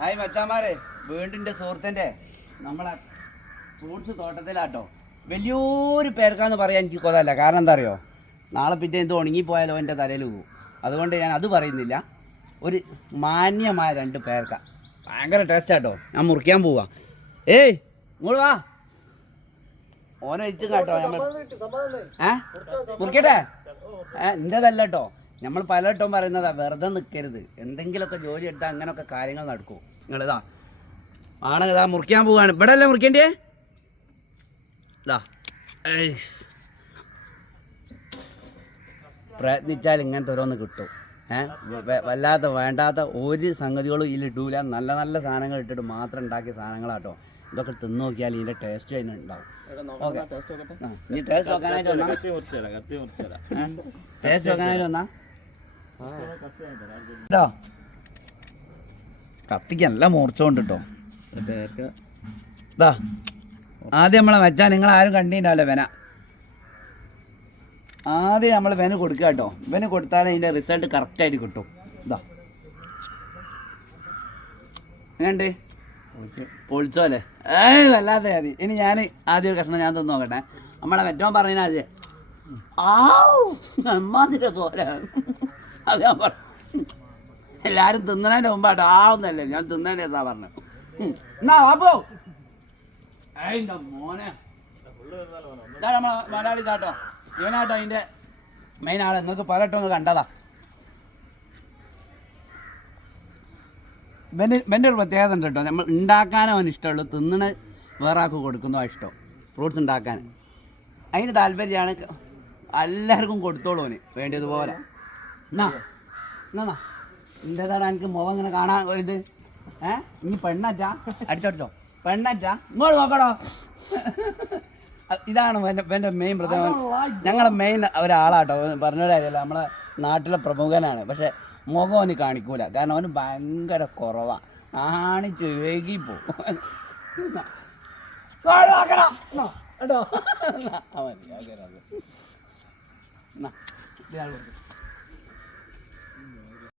Hi മച്ചാമാരെ. വീണ്ടിന്റെ സുഹൃത്തിന്റെ നമ്മളെ ഫ്രൂട്ട്സ് തോട്ടത്തിലാട്ടോ. വലിയൊരു പേർക്കാന്ന് പറയാൻ എനിക്ക് കൊതല്ല. കാരണം എന്താ അറിയോ നാളെ പിന്നെ എന്ത് ഉണങ്ങിപ്പോയാലോ എന്റെ തലയിൽ പോകും അതുകൊണ്ട് ഞാൻ അത് പറയുന്നില്ല. ഒരു മാന്യമായ രണ്ട് പേർക്ക. ഭയങ്കര ടേസ്റ്റാട്ടോ ഞാൻ മുറിക്കാൻ പോവാ. ഏയ് ഇങ്ങോട്ട് വാ. ഓനെ വെച്ച് കേട്ടോ. നമ്മൾ ഏ? മുറിക്കട്ടെ? ഏ എന്റെതല്ല കേട്ടോ നമ്മൾ പലവട്ടം പറയുന്നതാ വെറുതെ നിൽക്കരുത് എന്തെങ്കിലുമൊക്കെ ജോലി എടുത്താൽ അങ്ങനെയൊക്കെ കാര്യങ്ങൾ നടക്കും. നിങ്ങളിതാ ആണ് ഇതാ മുറിക്കാൻ പോവാണ്. ഇവിടെ അല്ലേ മുറിക്കേണ്ടേ ഇതാ. പ്രയത്നിച്ചാൽ ഇങ്ങനത്തെ ഓരോന്ന് കിട്ടും. ഏഹ് വല്ലാത്ത വേണ്ടാത്ത ഒരു സംഗതികളും ഇതിൽ ഇടൂല. നല്ല നല്ല സാധനങ്ങൾ ഇട്ടിട്ട് മാത്രം ഉണ്ടാക്കിയ സാധനങ്ങളാട്ടോ. ഇതൊക്കെ തിന്നു നോക്കിയാൽ ഇതിന്റെ ടേസ്റ്റ് തന്നെ ഉണ്ടാവും. ഓക്കെ. ഇനി ടേസ്റ്റ് നോക്കാനായിട്ട് വന്നാ? ടേസ്റ്റ് നോക്കാനായിട്ട് വന്നാ? കത്തിക്ക് നല്ല മൂർച്ചോണ്ട് കേട്ടോ ഇതാ ആദ്യം നമ്മളെ വെച്ചാൽ നിങ്ങൾ ആരും കണ്ടിട്ടുണ്ടാവില്ല വെന. ആദ്യം നമ്മൾ വെന കൊടുക്കുക കേട്ടോ വെന കൊടുത്താൽ അതിന്റെ റിസൾട്ട് കറക്റ്റായിട്ട് കിട്ടും. ഇതാ എങ്ങണ്ട് പൊളിച്ചോ. അല്ലേ? ഏയ് വല്ലാതെ മതി ഇനി ഞാൻ ആദ്യം ഒരു കഷ്ണം ഞാൻ തന്നു നോക്കട്ടെ. നമ്മളെ മറ്റോ പറഞ്ഞാൽ അതെ. ആ സോല അത് ഞാൻ പറഞ്ഞു എല്ലാരും തിന്നണതിന്റെ മുമ്പായിട്ട് ആവുന്നല്ലേ? ഞാൻ തിന്നേണ്ട എന്താ പറഞ്ഞു. എന്നാ വാപ്പോ ഇന്റെ മോനെ. മലയാളി ഇതാട്ടോ. ഇവനാട്ടോ അതിന്റെ മെയിൻ ആൾ. നിങ്ങൾക്ക് പലട്ടോ കണ്ടതാ. ഇവന്റെ ഒരു പ്രത്യേകത ഉണ്ട് കേട്ടോ. നമ്മൾ ഉണ്ടാക്കാനോ അവന് ഇഷ്ടമുള്ളൂ. തിന്നണ വേറെ ആൾക്ക് കൊടുക്കുന്നോ ഇഷ്ടം. ഫ്രൂട്ട്സ് ഉണ്ടാക്കാൻ അതിന് താല്പര്യമാണ് എല്ലാവർക്കും കൊടുത്തോളൂ അവന്. വേണ്ടിയതുപോലെ എന്നാ എന്നാ എനിക്ക് മുഖം ഇങ്ങനെ കാണാൻ ഒരിത് ഏ? ഇനി പെണ്ണറ്റാ? അടിച്ചടിച്ചോ. പെണ്ണറ്റാ? ഇങ്ങോട്ട് നോക്കടോ. ഇതാണ് എന്റെ മെയിൻ പ്രധാന ഞങ്ങളെ മെയിൻ ഒരാളാട്ടോ. പറഞ്ഞവരായതല്ല നമ്മളെ നാട്ടിലെ പ്രമുഖനാണ്. പക്ഷെ മുഖം അവന് കാണിക്കൂല. കാരണം അവന് ഭയങ്കര കുറവാ. കാണിച്ച് വൈകിപ്പോ അവൻ.